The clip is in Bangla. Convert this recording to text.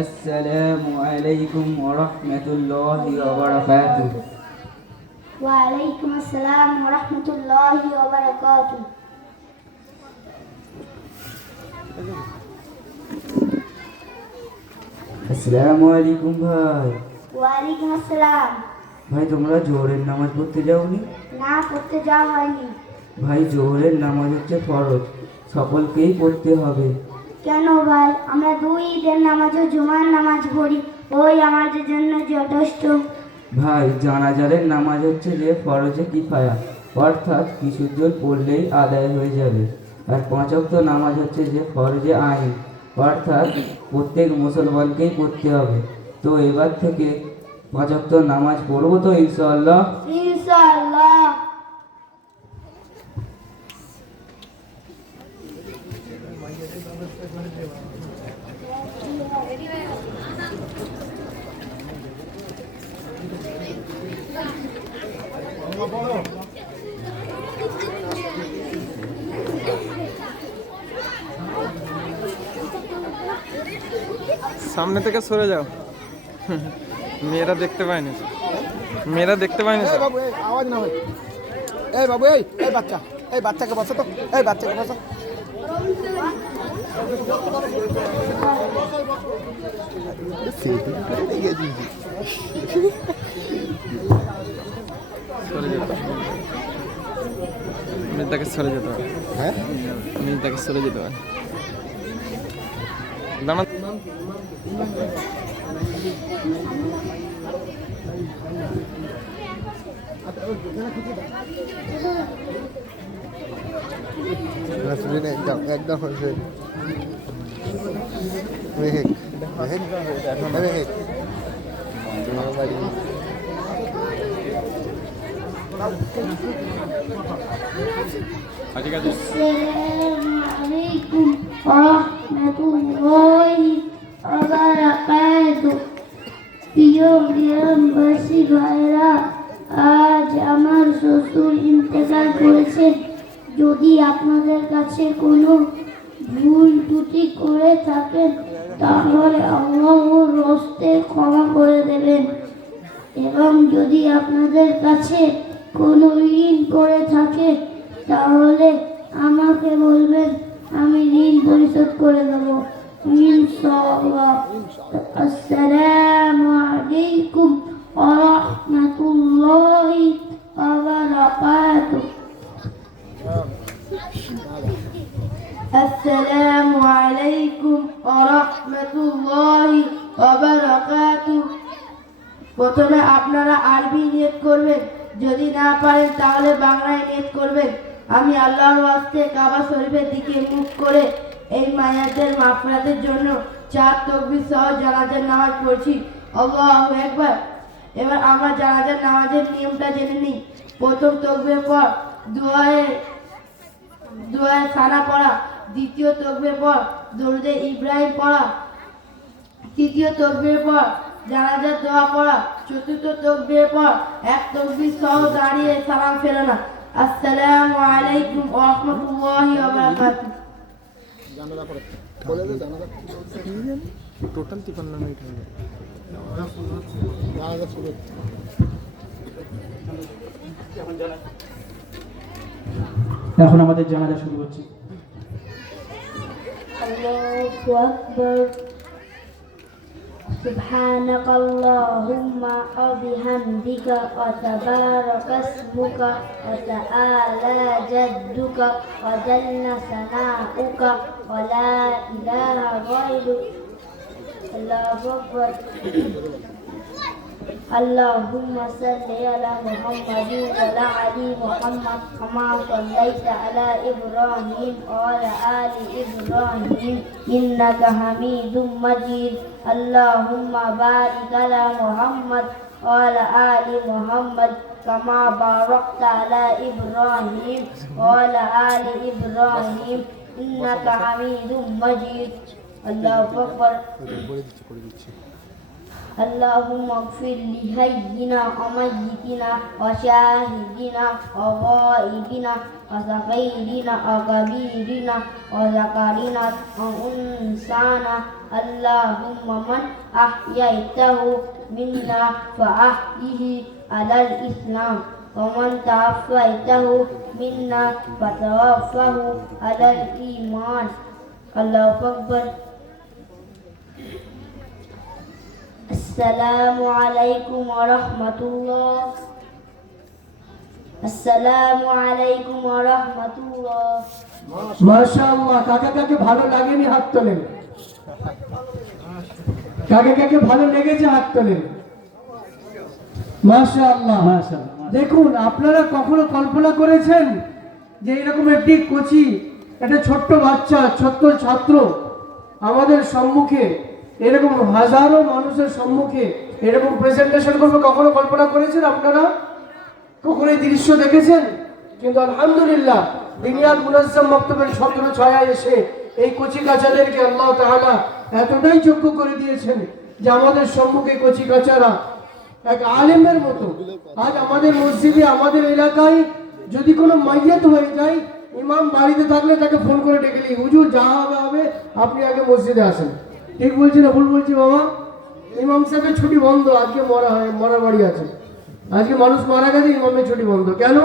السلام عليكم ورحمة الله وبركاته. وعليكم السلام ورحمة الله وبركاته. আসসালামু আলাইকুম ভাই। ওয়ালাইকুম আসসালাম। ভাই তোমরা জোহরের নামাজ পড়তে যাওনি? না, পড়তে যাওয়া হয়নি। ভাই জোহরের নামাজ হচ্ছে ফরজ, সকলকেই পড়তে হবে। কেন ভাই? আমরা দুই ঈদের নামাজ ও জুমার নামাজ পড়ি, ওই আমাদের জন্য যথেষ্ট। ভাই জানাজারের নামাজ হচ্ছে যে ফরজে কিফায়া, অর্থাৎ কিছুজন পড়লেই আদায় হয়ে যাবে। আর 5 ওয়াক্ত নামাজ হচ্ছে যে ফরজে আইন, অর্থাৎ প্রত্যেক মুসলমানকেই পড়তে হবে। তো এবার থেকে 5 ওয়াক্ত নামাজ পড়বো তো ইনশাআল্লাহ? ইনশাআল্লাহ। সামনে থেকে সরে যাও, মেয়েরা দেখতে পায়নি, মেয়েরা দেখতে পায়নি। বাবু এই আওয়াজ না হয়। এই বাবু এই বাচ্চা, এই বাচ্চাকে বসো তো, এই বাচ্চাকে বসো। মেয়েটাকে সরে যেতে হবে। হ্যাঁ মেয়েটাকে সরে যেতে হবে। দাঁড়া। একদম আসসালামু আলাইকুম ওয়া রাহমাতুল্লাহি ওয়া বারাকাতুহু। প্রিয় গ্রামবাসী ভাইরা, আজ আমার শ্বশুর ইন্তেকাল করেছেন। যদি আপনাদের কাছে কোনো ভুল ত্রুটি করে থাকেন তাহলে আল্লাহর হস্তে ক্ষমা করে দেবেন, এবং যদি আপনাদের কাছে কোনো ঋণ করে থাকে তাহলে আমাকে বলবেন, আমি ঋণ পরিশোধ করে দেব ইনশাআল্লাহ। আসসালামু আলাইকুম ওয়া রাহমাতুল্লাহি ওয়া বারাকাতুহু। আসসালামু আলাইকুম ওয়া রাহমাতুল্লাহি ওয়া বারাকাতুহু। প্রথমে আপনারা আরবি নিয়ত করবেন, যদি না পারেন তাহলে বাংলায় নিয়ত করবেন। আমি আল্লাহর ওয়াস্তে কাবা শরীফের দিকে মুখ করে এই মায়াতের মাগফিরাতের জন্য 4 তাকবীর সহ জানাজার নামাজ পড়ছি। আল্লাহু আকবার। এবার আমরা জানাজার নামাজের নিয়মটা জেনে নিই। প্রথম তাকবীরের পর দুআয়ে সানা পড়া, দ্বিতীয় তাকবীরের পর দরুদে ইব্রাহিম পড়া, তৃতীয় তাকবীরের পর জানাজার দোয়া পড়া, চতুর্থ তাকবীরের পর এক তাকবীর সহ দাঁড়িয়ে সালাম ফেরানো। আসসালামু আলাইকুম ওয়া রাহমাতুল্লাহি ওয়া বারাকাতুহু। জানাজা পড়ে বলে দে, জানাজা টোটাল 53 মিনিট হয়ে গেল। জানাজা শুরু। এখন আমাদের জানাজা শুরু হচ্ছে। আল্লাহু আকবার। سبحانك اللهم وبحمدك وتبارك اسمك وتعالى جدك وجل ثناؤك ولا إله غيرك. الله أكبر. اللهم صل على محمد وعلى آل محمد كما صليت على إبراهيم وعلى آل إبراهيم إنك حميد مجيد. اللهم بارك على محمد وعلى آل محمد كما باركت على إبراهيم وعلى آل إبراهيم إنك حميد مجيد. الله أكبر. اللهم اغفر لحينا وميتنا وشاهدنا وغائبنا وصغيرنا وكبيرنا وذكرنا وأنثانا اللهم من أحييته منا فأحيه على الإسلام ومن توفيته منا فتوفه على الإيمان. الله أكبر. السلام عليكم ورحمة الله. السلام عليكم ورحمة الله. মাশাআল্লাহ, কাকে কাকে ভালো লাগেনি হাত তোলেন, কাকে কাকে ভালো লেগেছে হাত তোলেন। মাশাআল্লাহ। দেখুন, আপনারা কখনো কল্পনা করেছেন যে এরকম একটি কোচি, একটা ছোট্ট বাচ্চা, ছোট্ট ছাত্র আমাদের সম্মুখে, এরকম হাজারো মানুষের সম্মুখে এরকম প্রেজেন্টেশন করবে? কখনো কল্পনা করেছেন আপনারা? কখনো এই দৃশ্য দেখেছেন? কিন্তু আলহামদুলিল্লাহ, দিনিয়ার মুনাজ্জাম মক্তবের ছত্র ছায়ায় এসে এই কচি কাচাদেরকে আল্লাহ তাআলা এতটাই যোগ্য করে দিয়েছেন যে আমাদের সম্মুখে কচি কাচারা এক আলেমের মতো। আজ আমাদের মসজিদে, আমাদের এলাকায় যদি কোনো মাইয়াত হয়ে যায়, ইমাম বাড়িতে থাকলে তাকে ফোন করে ডেকে নিই, হুজুর যা হবে হবে, আপনি আগে মসজিদে আসেন। ঠিক বলছি না ভুল বলছি বাবা? ইমাম সাহেবের ছুটি বন্ধ, আজকে মরা বাড়ি আছে, আজকে মানুষ মারা গেছে, ইমামের ছুটি বন্ধ। কেন?